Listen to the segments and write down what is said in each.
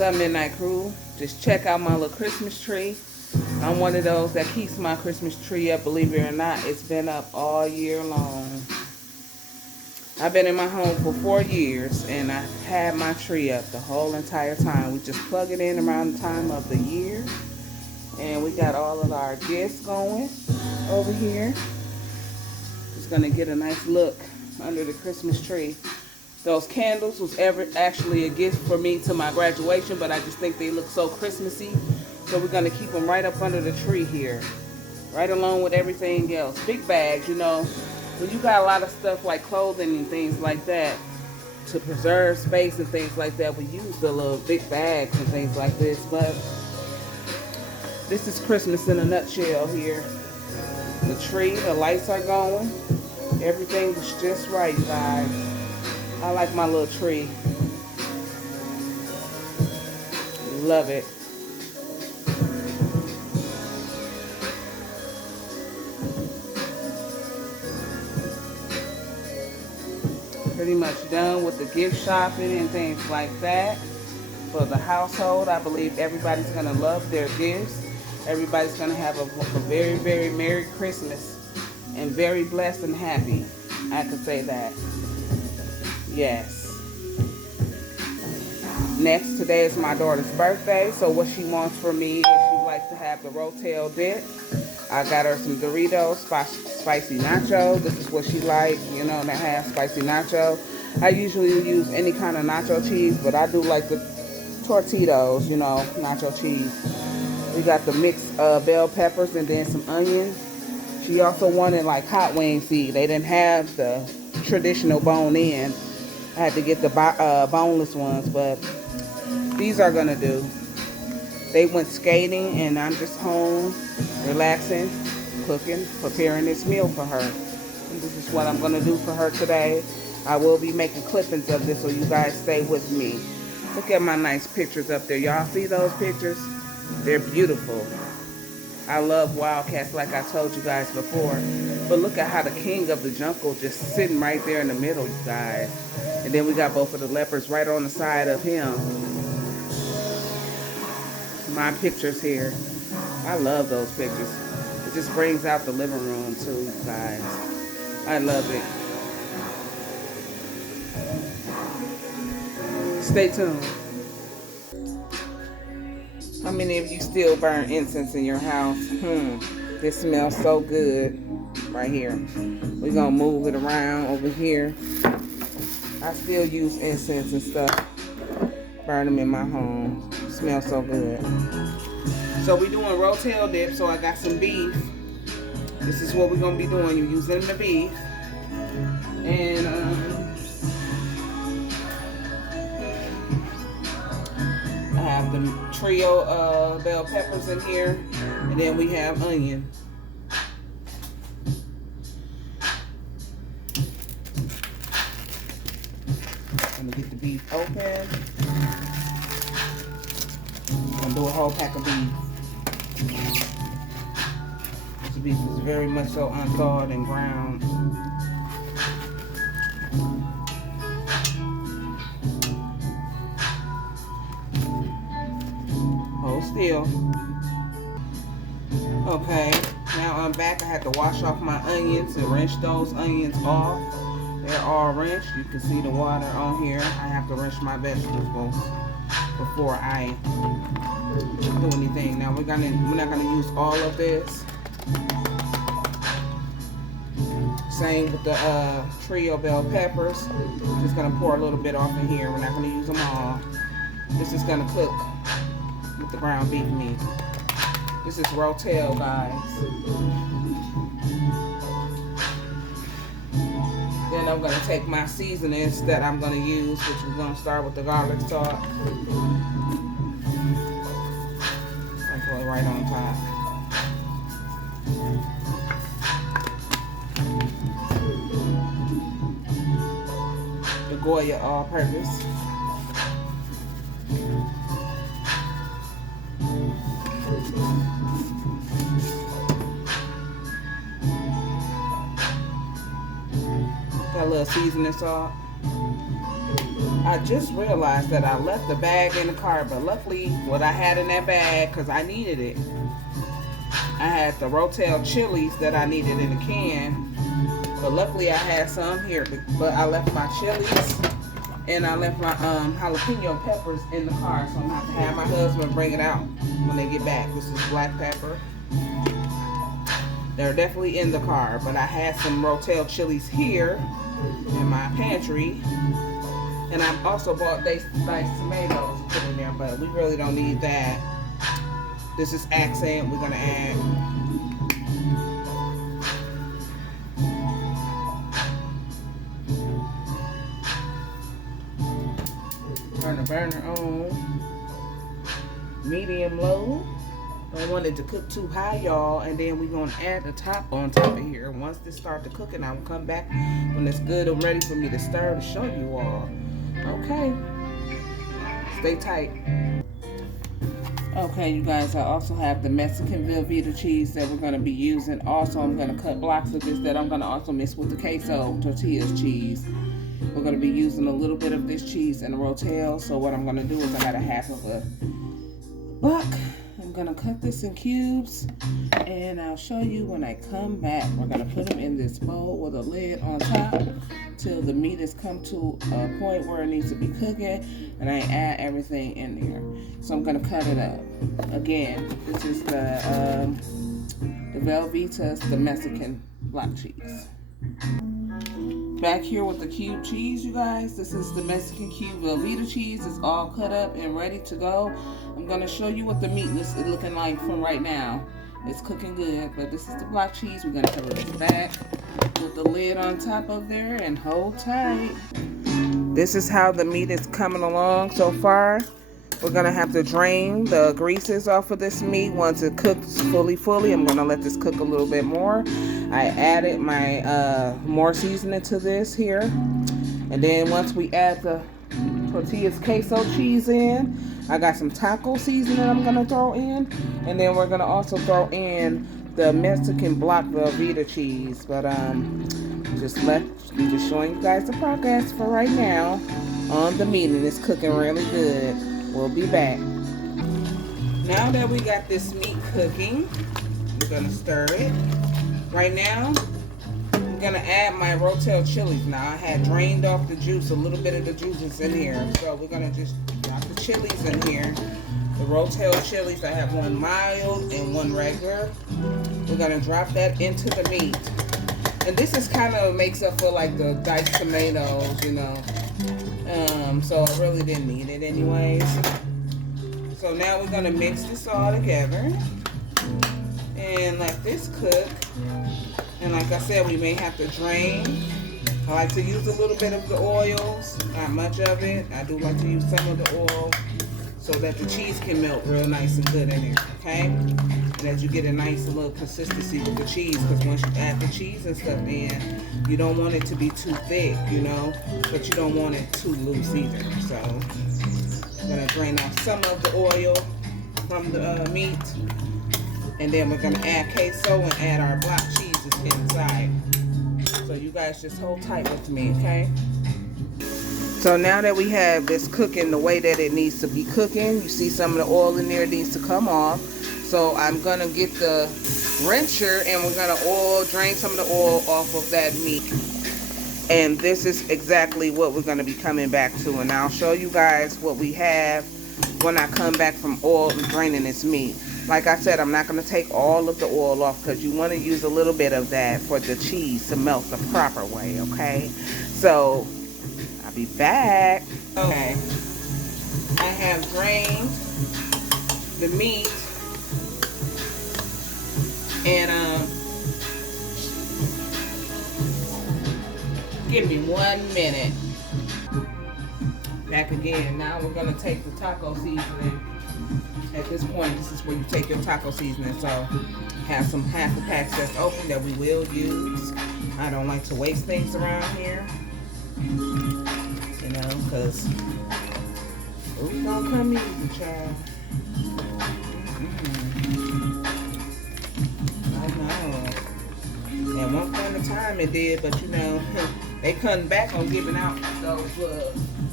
What's up, Midnight Crew? Just check out my little Christmas tree. I'm one of those that keeps my Christmas tree up, believe it or not. It's been up all year long. I've been in my home for 4 years, and I had my tree up the whole entire time. We just plug it in around the time of the year, and we got all of our gifts going over here. Just gonna get a nice look under the Christmas tree. Those candles was actually a gift for me to my graduation, but I just think they look so Christmassy. So we're gonna keep them right up under the tree here, right along with everything else. Big bags, you know, when you got a lot of stuff like clothing and things like that, to preserve space and things like that, we use the little big bags and things like this. But this is Christmas in a nutshell here. The tree, the lights are going. Everything is just right, you guys. I like my little tree. Love it. Pretty much done with the gift shopping and things like that. For the household, I believe everybody's going to love their gifts. Everybody's going to have a very, very Merry Christmas and very blessed and happy. I could say that. Yes. Next, today is my daughter's birthday, so what she wants from me is she likes to have the Rotel dip. I got her some Doritos, spicy nacho. This is what she likes, you know, that has spicy nacho. I usually use any kind of nacho cheese, but I do like the Tortitos, you know, nacho cheese. We got the mixed bell peppers and then some onions. She also wanted like hot wing seed. They didn't have the traditional bone in. I had to get the boneless ones, but these are gonna do. They went skating, and I'm just home, relaxing, cooking, preparing this meal for her. And this is what I'm gonna do for her today. I will be making clippings of this, so you guys stay with me. Look at my nice pictures up there. Y'all see those pictures? They're beautiful. I love wildcats like I told you guys before. But look at how the king of the jungle just sitting right there in the middle, you guys. And then we got both of the leopards right on the side of him. My pictures here. I love those pictures. It just brings out the living room too, you guys. I love it. Stay tuned. How many of you still burn incense in your house? This smells so good right here. We're gonna move it around over here. I still use incense and stuff. Burn them in my home. Smells so good. So we're doing Rotel dip. So I got some beef. This is what we're gonna be doing. You're using the beef. And I have the trio bell peppers in here, and then we have onion. I'm gonna get the beef open. I'm gonna do a whole pack of beef. This beef is very much so unthawed and ground. Hold still. Okay, now I'm back. I had to wash off my onions and rinse those onions off. They're all rinsed. You can see the water on here. I have to rinse my vegetables before I do anything. Now we're not gonna use all of this. Same with the trio bell peppers. Just gonna pour a little bit off in here. We're not gonna use them all. This is gonna cook with the ground beef meat. This is Rotel, guys. Then I'm gonna take my seasonings that I'm gonna use, which we're gonna start with the garlic salt. I'll put it right on top. The Goya all-purpose. Got a little seasoning salt. I just realized that I left the bag in the car, but luckily what I had in that bag, because I needed it, I had the Rotel chilies that I needed in the can, but luckily I had some here, but I left my chilies and I left my jalapeno peppers in the car, so I'm going to have to have my husband bring it out when they get back. This is black pepper. They're definitely in the car, but I had some Rotel chilies here in my pantry. And I also bought diced tomatoes to put in there, but we really don't need that. This is accent we're gonna add. Turn the burner on. Medium low. Don't want it to cook too high, y'all. And then we're gonna add the top on top of here. Once this starts to cooking, I will come back when it's good and ready for me to stir to show you all. Okay. Stay tight. Okay, you guys, I also have the Mexican Velveeta cheese that we're going to be using. Also, I'm going to cut blocks of this that I'm going to also mix with the queso tortillas cheese. We're going to be using a little bit of this cheese in the Rotel. So what I'm going to do is I got a half of a block. I'm going to cut this in cubes, and I'll show you when I come back. We're going to put them in this bowl with a lid on top till the meat has come to a point where it needs to be cooking, and I add everything in there. So I'm going to cut it up. Again, this is the Velveeta's, the Mexican block cheese. Back here with the cube cheese, you guys. This is the Mexican cube Velveeta cheese. It's all cut up and ready to go. I'm going to show you what the meat is looking like from right now. It's cooking good, but this is the block cheese. We're going to cover this back with the lid on top of there and hold tight. This is how the meat is coming along so far. We're going to have to drain the greases off of this meat once it cooks fully. I'm going to let this cook a little bit more. I added my more seasoning to this here. And then once we add the tortillas queso cheese in, I got some taco seasoning I'm going to throw in. And then we're going to also throw in the Mexican block Velveeta cheese. But just showing you guys the progress for right now on the meat, and it's cooking really good. We'll be back. Now that we got this meat cooking, we're gonna stir it. Right now, I'm gonna add my Rotel chilies. Now I had drained off the juice, a little bit of the juice is in here. So we're gonna just drop the chilies in here. The Rotel chilies, I have one mild and one regular. We're gonna drop that into the meat. And this is kind of makes up for like the diced tomatoes, you know. So I really didn't need it anyways. So now we're gonna mix this all together and let this cook. And like I said, we may have to drain. I like to use a little bit of the oils, not much of it. I do like to use some of the oil so that the cheese can melt real nice and good in there, okay? And that you get a nice little consistency with the cheese, because once you add the cheese and stuff in, you don't want it to be too thick, you know, but you don't want it too loose either. So I'm gonna drain off some of the oil from the meat, and then we're gonna add queso and add our block cheeses inside. So you guys just hold tight with me, okay? So now that we have this cooking the way that it needs to be cooking, you see some of the oil in there needs to come off. So I'm gonna get the rinser and we're gonna drain some of the oil off of that meat. And this is exactly what we're gonna be coming back to. And I'll show you guys what we have when I come back from oil and draining this meat. Like I said, I'm not gonna take all of the oil off because you wanna use a little bit of that for the cheese to melt the proper way, okay? So I'll be back. Okay, I have drained the meat, and give me 1 minute. Back again. Now we're gonna take the taco seasoning. At this point, this is where you take your taco seasoning. So have some half a packs that's open that we will use. I don't like to waste things around here. You know, because food don't come easy, child. I know. At one point in time it did, but you know, they cutting back on giving out those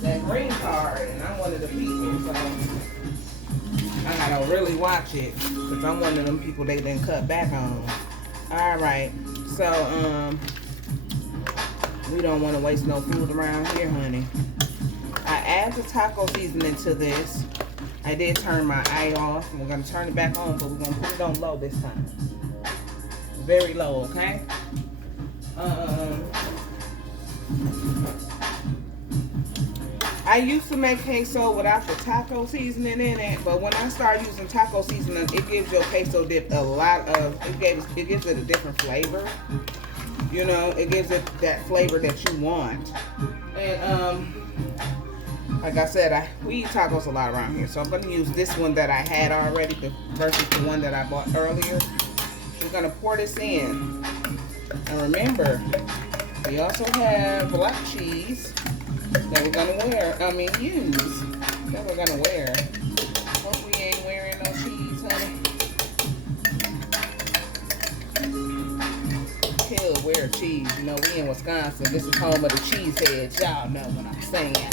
that green card, and I'm one of the people, so I gotta really watch it because I'm one of them people they didn't cut back on. All right, so we don't want to waste no food around here, honey. I add the taco seasoning to this. I did turn my eye off. We're gonna turn it back on, but we're gonna put it on low this time. Very low, okay? I used to make queso without the taco seasoning in it, but when I start using taco seasoning, it gives your queso dip it gives it a different flavor. You know, it gives it that flavor that you want. And like I said, we eat tacos a lot around here, so I'm gonna use this one that I had already versus the one that I bought earlier. We're gonna pour this in. And remember, we also have black cheese that we're gonna use. That we're gonna wear. Hope we ain't wearing no cheese, honey. Hell, wear cheese. You know, we in Wisconsin. This is home of the cheeseheads. Y'all know what I'm saying.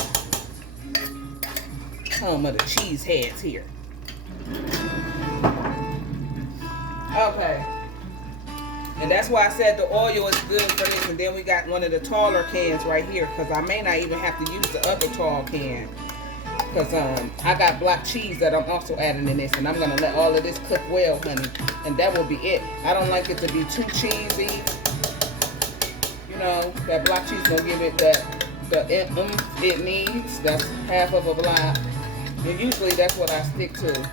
Home of the cheeseheads here. Okay. And that's why I said the oil is good for this. And then we got one of the taller cans right here, because I may not even have to use the other tall can. Because I got black cheese that I'm also adding in this. And I'm going to let all of this cook well, honey. And that will be it. I don't like it to be too cheesy. You know, that black cheese going to give it it needs. That's half of a block. And usually that's what I stick to.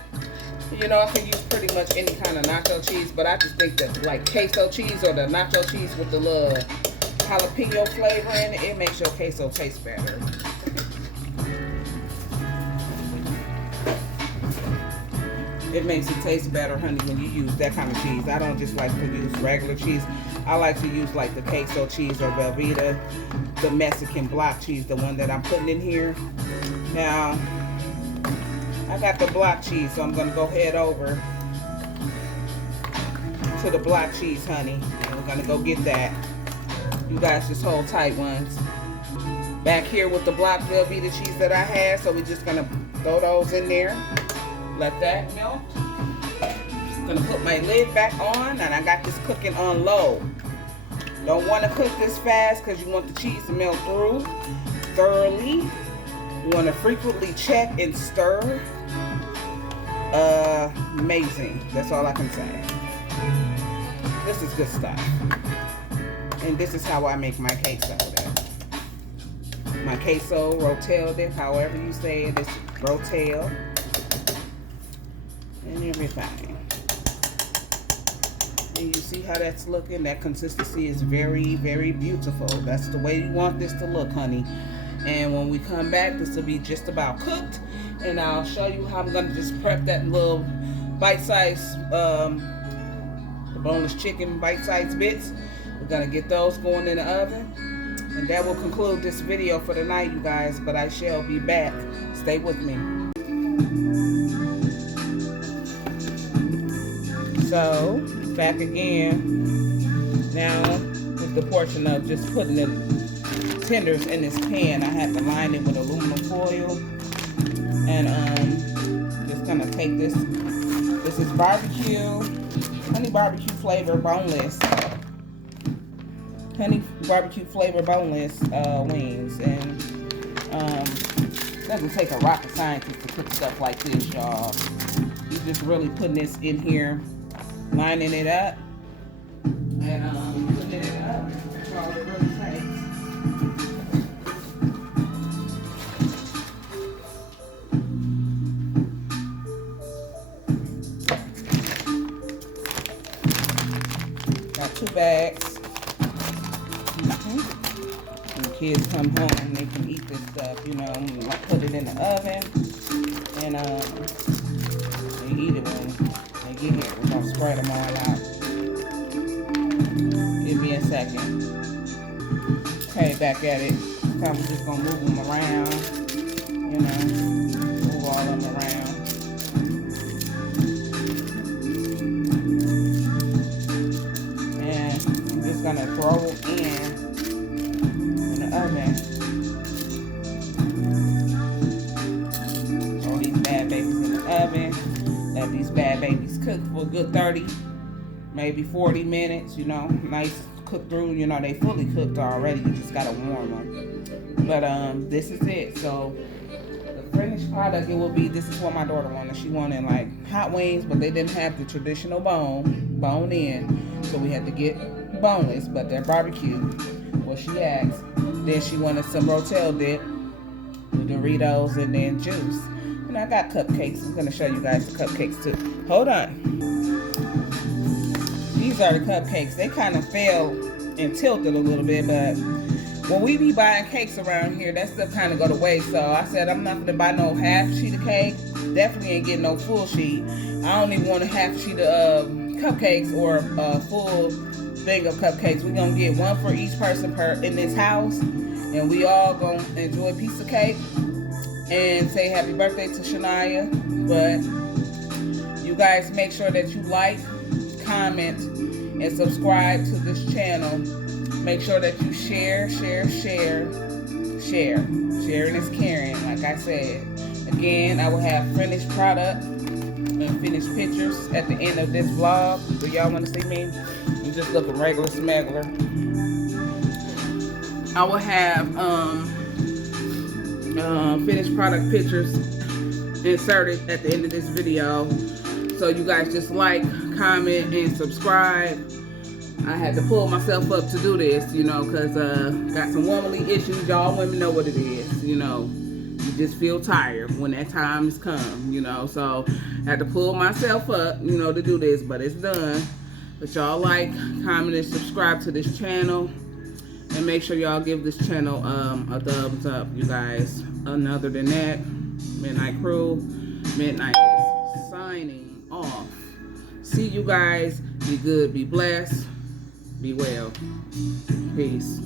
You know, I can use pretty much any kind of nacho cheese, but I just think that like queso cheese or the nacho cheese with the little jalapeno flavor in it, it makes your queso taste better. It makes it taste better, honey, when you use that kind of cheese. I don't just like to use regular cheese. I like to use like the queso cheese or Velveeta, the Mexican block cheese, the one that I'm putting in here. Now, I got the block cheese, so I'm going to go head over to the block cheese, honey. And we're going to go get that. You guys just hold tight ones. Back here with the block Velveeta cheese that I had, so we're just going to throw those in there. Let that melt. I'm going to put my lid back on, and I got this cooking on low. Don't want to cook this fast because you want the cheese to melt through thoroughly. You want to frequently check and stir. Amazing. That's all I can say. This is good stuff. And this is how I make my queso dip. My queso rotel dip, however you say it, it's rotel. And everything. And you see how that's looking? That consistency is very, very beautiful. That's the way you want this to look, honey. And when we come back, this will be just about cooked. And I'll show you how I'm going to just prep that little bite-sized, the boneless chicken bite-sized bits. We're going to get those going in the oven. And that will conclude this video for tonight, you guys. But I shall be back. Stay with me. So, back again. Now, with the portion of just putting the tenders in this pan, I have to line it with aluminum foil. And just gonna take this. This is barbecue, honey barbecue flavor boneless, wings. And it doesn't take a rocket scientist to cook stuff like this, y'all. You're just really putting this in here, lining it up, and putting it up. That's all it really takes. Got 2 bags. When the kids come home, they can eat this stuff. You know, I put it in the oven, and they eat it when they get here. We're gonna spread them all out. Give me a second. Okay, back at it. I'm just gonna move them around. You know, move all of them around. And I'm just gonna throw in cook for a good 30, maybe 40 minutes, you know, nice cook through, you know, they fully cooked already, you just gotta warm them. But this is it. So the finished product, it will be, this is what my daughter wanted. She wanted like hot wings, but they didn't have the traditional bone in, so we had to get boneless, but they're barbecue, what she asked. Then she wanted some Rotel dip with Doritos and then juice. And I got cupcakes. I'm gonna show you guys the cupcakes too. Hold on. These are the cupcakes. They kind of fell and tilted a little bit, but when we be buying cakes around here, that stuff kind of go to waste. So I said I'm not gonna buy no half sheet of cake. Definitely ain't getting no full sheet. I only want a half sheet of cupcakes or a full thing of cupcakes. We're gonna get one for each person in this house, and we all gonna enjoy a piece of cake and say happy birthday to Shania. But you guys make sure that you like, comment, and subscribe to this channel. Make sure that you share. Sharing is caring, like I said. Again, I will have finished product and finished pictures at the end of this vlog. Do y'all want to see me? I'm just looking regular smuggler. I will have finished product pictures inserted at the end of this video. So you guys just like, comment, and subscribe. I had to pull myself up to do this, you know, because got some womanly issues. Y'all women know what it is, you know. You just feel tired when that time has come, you know. So I had to pull myself up, you know, to do this, but it's done. But y'all like, comment, and subscribe to this channel. And make sure y'all give this channel a thumbs up, you guys. And other than that, Midnight Crew, Midnight is signing off. See you guys. Be good, be blessed, be well. Peace.